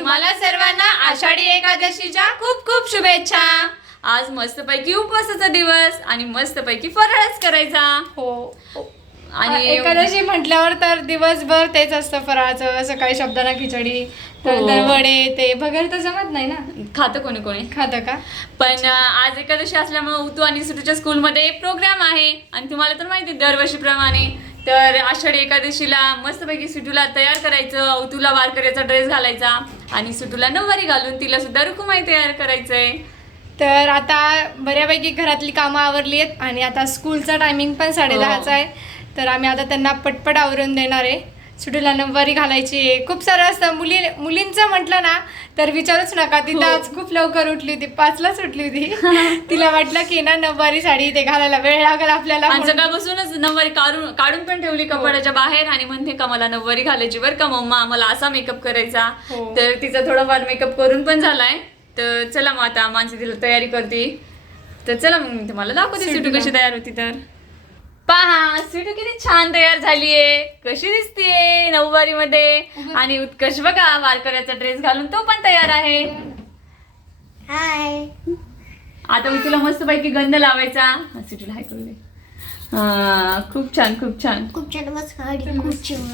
तुम्हाला सर्वांना आषाढी एकादशीच्या खूप खूप शुभेच्छा। आज मस्तपैकी उपवासाचा दिवस आणि मस्तपैकी फराळच करायचा। हो आणि एकादशी म्हटल्यावर तर दिवसभर तेच असतं फराळाचं। सकाळी शब्दाना खिचडी, तर वडे, ते बघायला तर जमत नाही ना। खातं कोणी कोणी खातं का? पण आज एकादशी असल्यामुळे उतू आणि सुटूच्या स्कूलमध्ये प्रोग्राम आहे आणि तुम्हाला तर माहिती दरवर्षीप्रमाणे तर आषाढी एकादशीला मस्तपैकी सुटूला तयार करायचं, उतूला वारकऱ्याचा ड्रेस घालायचा आणि सुटूला नऊवारी घालून तिला सुद्धा रुकुमाई तयार करायचंय। तर आता बऱ्यापैकी घरातली कामं आवरली आहेत आणि आता स्कूलचा टायमिंग पण 10:30चा आहे। तर आम्ही आता त्यांना पटपट आवरून देणार आहे। सुटूला नऊवारी घालायची आहे, खूप सारं असतं। मुलींचं म्हटलं ना तर विचारूच नका। तिथं आज खूप लवकर उठली होती, 5लाच उठली होती। तिला वाटलं की ना नऊवारी साडी ते घालायला वेळ लागेल आपल्याला, आणि सकाळपासूनच नऊवारी काढून पण ठेवली कपाडाच्या बाहेर आणि म्हणते का मला नऊवारी घालायची बरं का मम्मा, मला असा मेकअप करायचा। तर तिचा थोडाफार मेकअप करून पण झालाय। तर चला मग आता माणसं तिला तयारी करते। तर चला मग मी तुम्हाला दाखवते सुटू कशी तयार होती। तर पहा सुटू किती छान तयार झालीये, कशी दिसतीये नऊवारी मध्ये। आणि उत्कर्ष बघा वारकऱ्याचा ड्रेस घालून तो पण तयार आहे। हाय, आता मी तुला मस्त पैकी गंध लावायचा। सुटूला हाय करू दे। खूप छान खूप छान खूप छान बस खाली खुर्चीवर।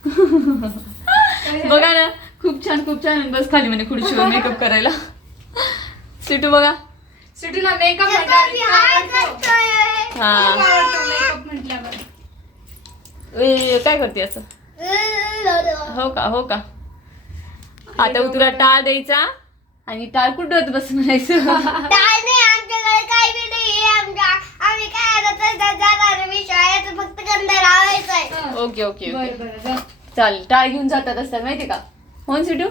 बघा ना खूप छान बस खाली म्हणे खुर्चीवर मेकअप करायला। सुटू बघा सुटूला मेकअप म्हटल्यावर काय करते असं? हो का आता तुला टाळ द्यायचा आणि टाळ कुठं बस म्हणायचं। काय नाही आमच्याकडे काही बी नाही आहे। आम्ही काय आता जाणार मी शाळेत फक्त गंध लावायचा आहे। ओके बरं चालेल। टाळ घेऊन जातात असतात माहिती का हो सुटू?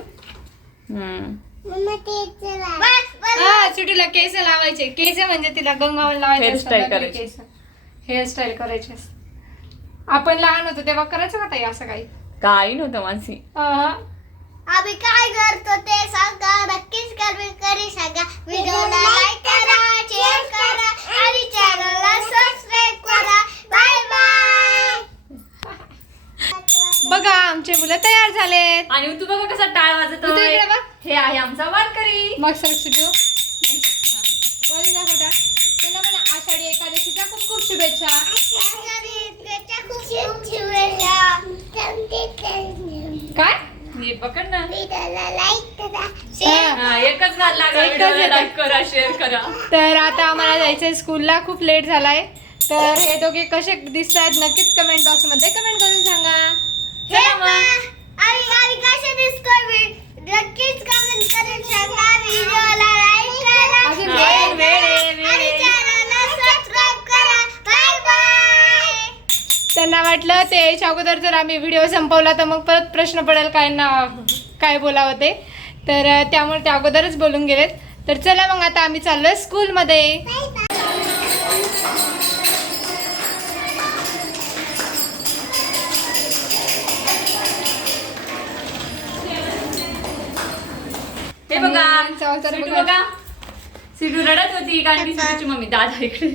सुटूला केस लावायचे। केस म्हणजे तिला गंगावर लावायचे, हेअरस्टाईल करायची। हेअरस्टाईल करायचे। आपण लहान होतो तेव्हा करायचं का ताई असं काही नव्हतं मानसी। आम्ही काय करतो ते सांगा, नक्कीच कमेंट सांगा। व्हिडिओला लाईक करा, शेअर करा आणि चॅनलला सबस्क्राईब करा। Bye bye. बघा आमचे मुलं तयार झालेत। आणि तू बघा कसा टाळ वाजतो। तू इकडे बघ। हे आहे आमचा वारकरी। मग सर सुटू वरी दाखवता त्यांना म्हणा आषाढी एकादशीच्या खूप खूप शुभेच्छा। काय नीट पकड ना। लाईक करा, एकच नाद लागला, लाईक करा शेअर करा। तर आता आम्हाला जायचंय स्कूलला, खूप लेट झालाय। तर हे दोघे कसे दिसतात नक्कीच कमेंट बॉक्स मध्ये कमेंट करून सांगा। चला मग आणि कसे दिसतोय मी नक्कीच कमेंट करून सांगा। व्हिडिओला लाईक करा, अजून शेअर वेळ करा आहे, आणि चॅनलला सबस्क्राईब करा। Bye bye. त्यांना वाटलं ते याच्या अगोदर जर आम्ही व्हिडिओ संपवला तर मग परत प्रश्न पडेल काय बोलावं ते, तर त्यामुळे ते अगोदरच बोलून गेलेत। तर चला मग आता आम्ही चाललोय स्कूलमध्ये। हे बघा चौथर सिटू बघा. बघा सिटू रडत होती कारण की सिटूची मम्मी दादा इकडे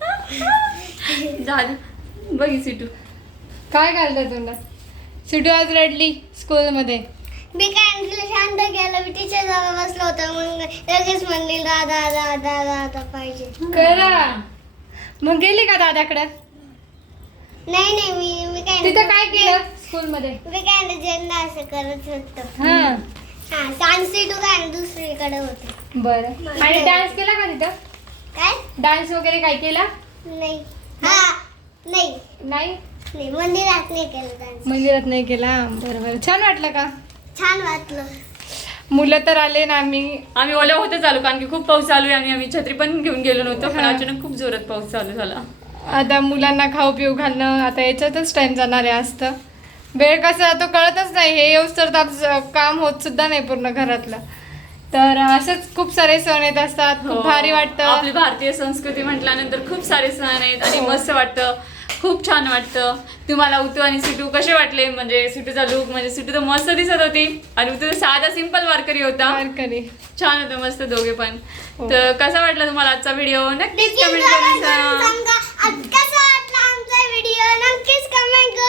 दादा बघी सिटू काय घालतं तुला? सिटू आज रडली स्कूलमध्ये। मी काय तिला शांत केलं, मी टीचर जवळ बसलो होतो, मग लगेच म्हणली दादा दादा दादा पाहिजे। करा मग गेली का दादाकडे? नाही मी काय तिथं काय केलं स्कूलमध्ये? मी काय नाही झेंडा असं करत होतो। हा सायन्सी टू काय दुसरीकडे होते। बरं आणि डान्स केला का तिथं? काय डान्स वगैरे काय केला? नाही नाही नाही मंदिरात नाही केलं डान्स। मंदिरात नाही केला। बरोबर छान वाटलं का? छान वाटलं। मुलं तर आले ना, आम्ही ओल्या होते चालू कारण की खूप पाऊस चालू आहे आणि आम्ही छत्री पण घेऊन गेलो नव्हतो, पण अचानक खूप जोरात पाऊस चालू झाला। आता मुलांना खाऊ पिऊ घालणं आता याच्यातच टाइम जाणार आहे। असतं वेळ कसा जातो कळतच नाही। हे येऊच तर काम होत सुद्धा नाही पूर्ण घरातलं। तर असंच खूप सारे सण येत असतात, खूप भारी वाटतं। आपली भारतीय संस्कृती म्हटल्यानंतर खूप सारे सण आहेत आणि मस्त वाटतं, खूप छान वाटतं। तुम्हाला उतू आणि सिटू कसे वाटले? म्हणजे सिटूचा लुक म्हणजे सिटू तर मस्त दिसत होती आणि उतू साधा सिंपल वारकरी होता। वारकरी छान होतं मस्त दोघे पण। तर कसा वाटला तुम्हाला आजचा व्हिडिओ? नक्कीच कमेंट करून सांगा। कसा वाटला आमचा व्हिडिओ नक्कीच कमेंट